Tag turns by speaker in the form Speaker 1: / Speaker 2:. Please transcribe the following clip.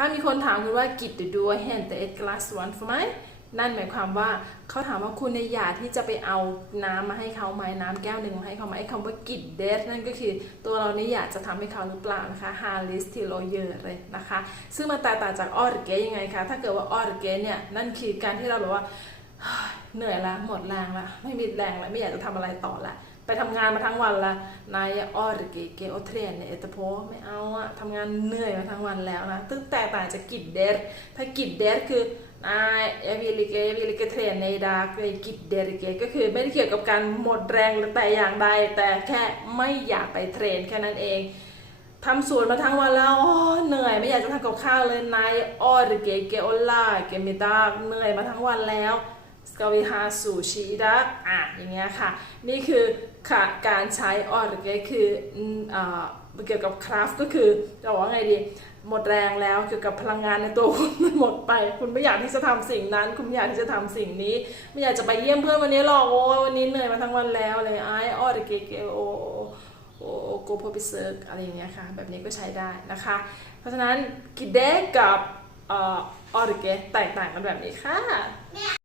Speaker 1: ถ้ามีคนถามคุณว่า กิจดูว่าเห็นแต่เอ็ดกลาสวันฟไหมนั่นหมายความว่าเขาถามว่าคุณในยอยากที่จะไปเอาน้ำมาให้เขาไหมน้ำแก้วหนึ่งมาให้เขาไหมไอ้คำว่ากิจเดสนั่นก็คือตัวเรานี่อยากจะทำให้เขาหรือเปล่านะคะฮาลิสที่เราเยอะเลยนะคะ ซึ่งมันแตกต่างจากออร์เกยังไงคะ ถ้าเกิดว่าออร์เกเนี่ยนั่นคือการที่เราแบบว่าเหนื่อยละหมดแรงละไม่มีแรงละไม่อยากจะทำอะไรต่อละ ไปทำงานมาทั้งวันละนายออร์เกเกโอเทรนเนี่ยเอตโพไม่เอาอะทำงานเหนื่อยมาทั้งวันแล้วนะตึ้งแตกต่างจากกิจเดสถ้ากิจเดสคือนายเอวิลิเกเอวิลิเกเทรนในดาร์กกิจเดรเกก็คือไม่ได้เกี่ยวกับการหมดแรงหรือแต่อย่างใด แต่แค่ไม่อยากไปเทรนแค่นั้นเองทำสวนมาทั้งวันแล้วโอ้เหนื่อยไม่อยากจะทำกับข้าวเลยนายออร์เกเกโอล่าเกมิดาเหนื่อยมาทั้งวันแล้ว กาวิฮาสูชิดักอะอย่างเงี้ยค่ะ นี่คือคการใช้ออร์เกคือเกี่ยวกับคราฟก็คือจะบอกว่าไงดี หมดแรงแล้วเกี่ยวกับพลังงานในตัวคุณมันหมดไป คุณไม่อยากที่จะทำสิ่งนั้น คุณไม่อยากที่จะทำสิ่งนี้ ไม่อยากจะไปเยี่ยมเพื่อนวันนี้หรอกโอ้วันนี้เหนื่อยมาทั้งวันแล้วอะไรไอออร์เกเกโอโอโกโพพิเซิร์กอะไรอย่างเงี้ยค่ะ แบบนี้ก็ใช้ได้นะคะ เพราะฉะนั้นกิเดกับออออร์เกแตกต่างกันแบบนี้ค่ะ